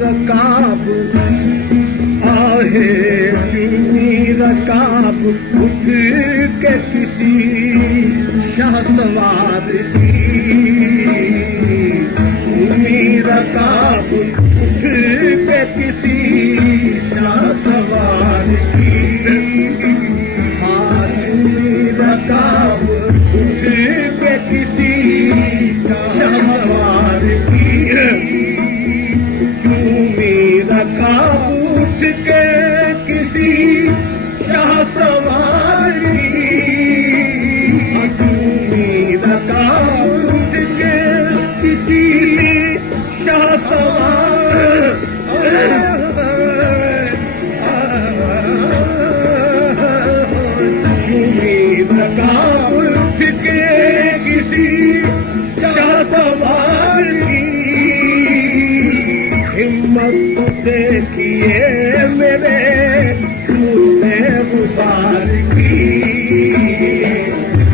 رکاب آہے چونی رکاب اٹھ کے کسی شاہ سوار کی چونی رکاب اٹھ کے کسی شاہ سوار کی ہاں چونی رکاب اٹھ کے کسی شاہ سوار کی رکاب اٹھ کے کسی شاہ سوار کی رکاب اٹھ کے کسی شاہ سوار رکاب اٹھ کے کسی شاہ سوار کی ہمت دیکھیے میرے مجھے غبار کی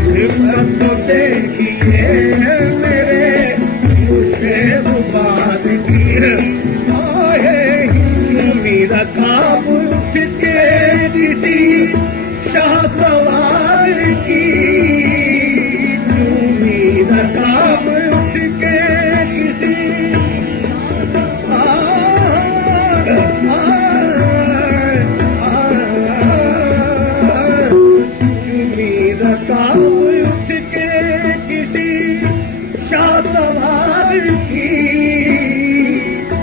ہمت دیکھیے میرے مجھے غبار کی میرا کام اٹھ کے کسی شاہ سوار کی میرا کام اٹھ کے کسی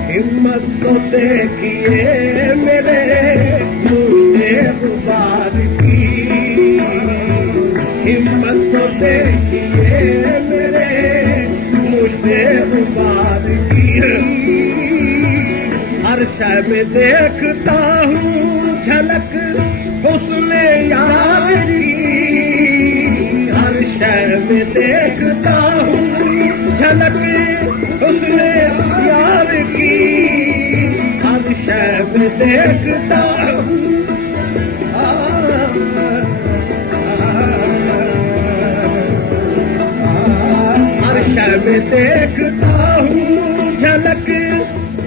ہمت تو دیکھیے میرے مجھے غبار کی ہمت تو دیکھیے میرے مجھے غبار کی ہر شے میں دیکھتا ہوں جھلک حسن یار کی ہر شے میں دیکھتا ہوں جھلک حسن یار کی ہر شے میں دیکھتا ہوں ہر شے میں دیکھتا ہوں جھلک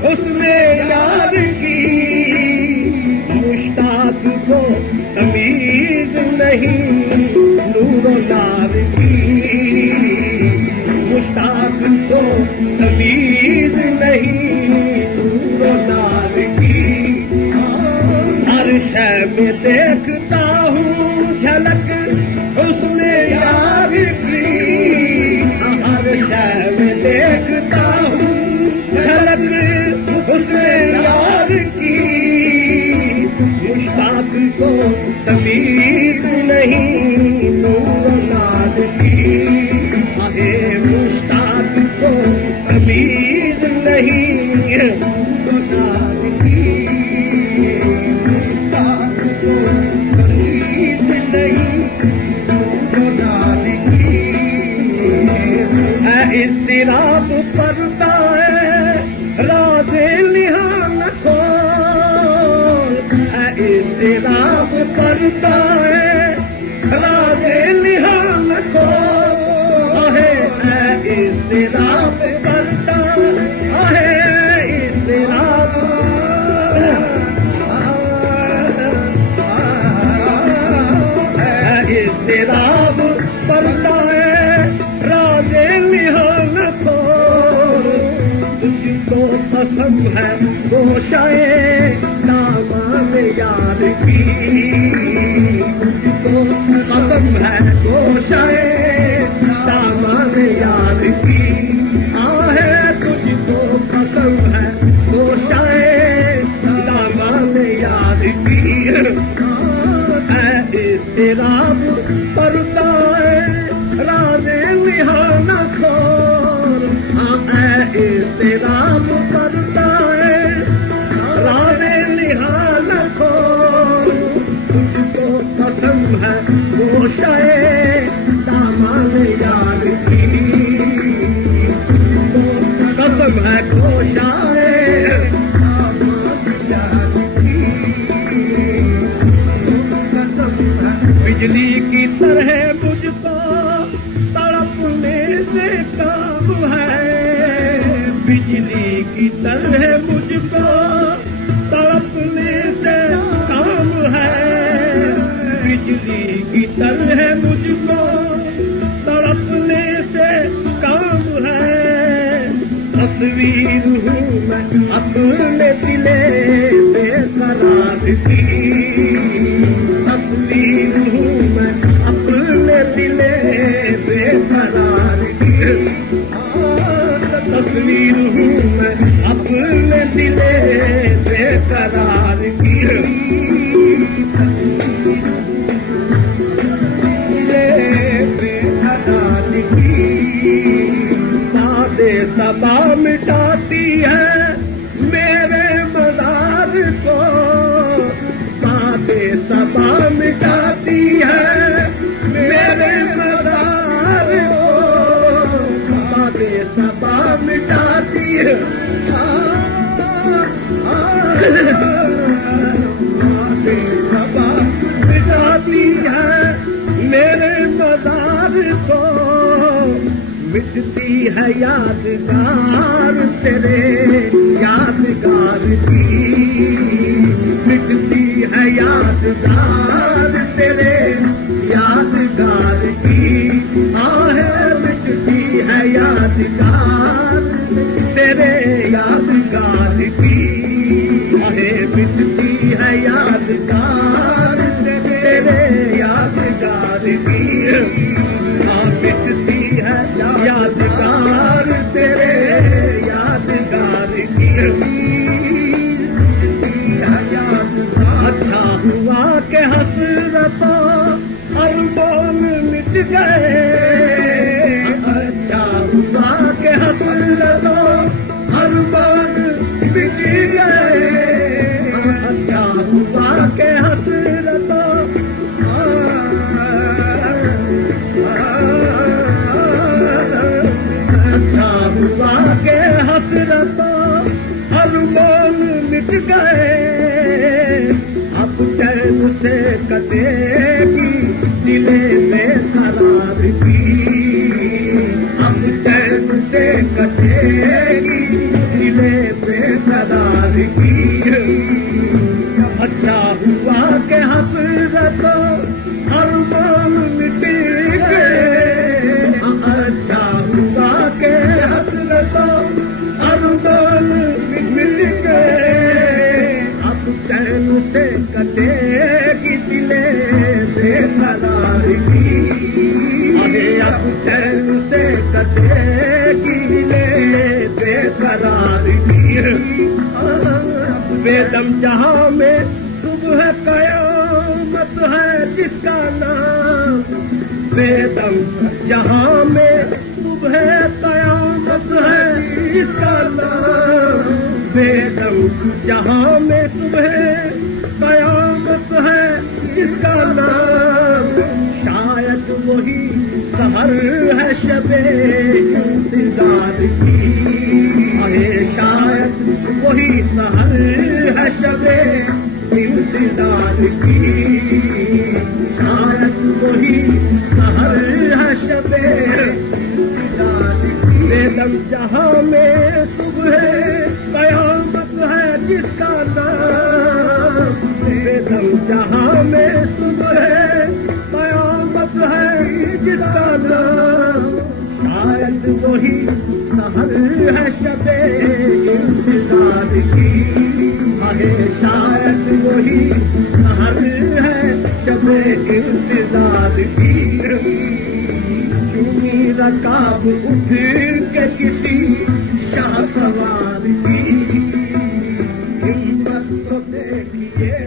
حسن یار کی مشتاق کو تمیز نہیں نور و نار کی مشتاق کو تمیز نہیں نور و نار کی ہر شے میں دیکھتا ہوں جھلک حسن یار کی ہر شے میں دیکھتا ہوں جھلک حسن یار کی مشتاق کو تمیز نہیں نور و نار کی مشتاق کو تمیز نہیں نور و نار کی مشتاق کو تمیز نہیں نور و نار کی ہے اضطراب پڑتا ہے راز نہان کو ہے اضطراب پڑتا ہے راز نہان کو اضطراب کرتا ہے اضطراب اضطراب کرتا ہے راز نہان کو تجھ کو پسند ہے گوشائے دامان یار کی تجھ کو پسند ہے گوشائے دامان یار کی آہے تجھ کو پسند ہے گوشائے دامان یار کی اضطراب کرتا ہے راز نہان خور اضطراب کرتا ہے راز نہان خور تجھ کو پسند ہے گوشائے طرح مجھ کو تڑپنے سے کام ہے، بجلی کی طرح مجھ کو تڑپنے سے کام ہے، تصویر ہوں میں اپنے دل بے قرار کی، تصویر ہوں میں اپنے دل بے قرار کی، تصویر ہوں میں اپنے دل بے قرار کی، بے قرار کی، باد صبا مٹاتی ہے میرے مزار کو، باد صبا مٹاتی ہے میرے مزار کو، باد صبا مٹاتی ہے، باد صبا مٹاتی ہے میرے مزار کو، مٹتی ہے یادگار تیرے یادگار کی، مٹتی ہے یادگار تیرے یادگار کی، مٹتی ہے یادگار تیرے یادگار کی، مٹتی ہے یادگار تیرے یادگار کی، مٹتی ہے یادگار تیرے یادگار کی، اچھا ہوا کہ حسرتوں ارمان مٹ گئے، اچھا ہوا کہ حسرتوں ارمان مٹ گئے، اچھا ہوا کہ حسرتوں حسرتوں ارمان مٹ گئے، اب چین سے کٹے گی دل بے قرار کی، اب چین سے کٹے گی دل بے قرار کی، اچھا ہوا کہ حسرتوں ارمان مٹ گئے، اچھا ہوا کہ حسرتوں ارمان مل گئے، اب چین سے کٹے گی دل بے قرار کی، اب چین سے کٹے گی دل بے قرار کی، بے دم جہاں میں صبح قیامت ہے جس کا نام، بے دم جہاں میں صبح قیامت ہے جس کا نام، بے دم جہاں میں صبح قیامت ہے جس کا نام، شاید وہی سحر ہے شب انتظار کی، شاید وہی سحر ہے شب انتظار کی، شاید وہی سحر ہے شب انتظار کی، بے دم جہاں میں صبح قیامت ہے جس کا نام، بے دم جہاں میں صبح قیامت ہے جس کا نام، شاید وہی سحر ہے شب انتظار کی، شاید وہی سحر ہے شب انتظار کی، چونی رکاب اٹھ کے کسی شاہ سوار کی، ہمت کو دیکھیے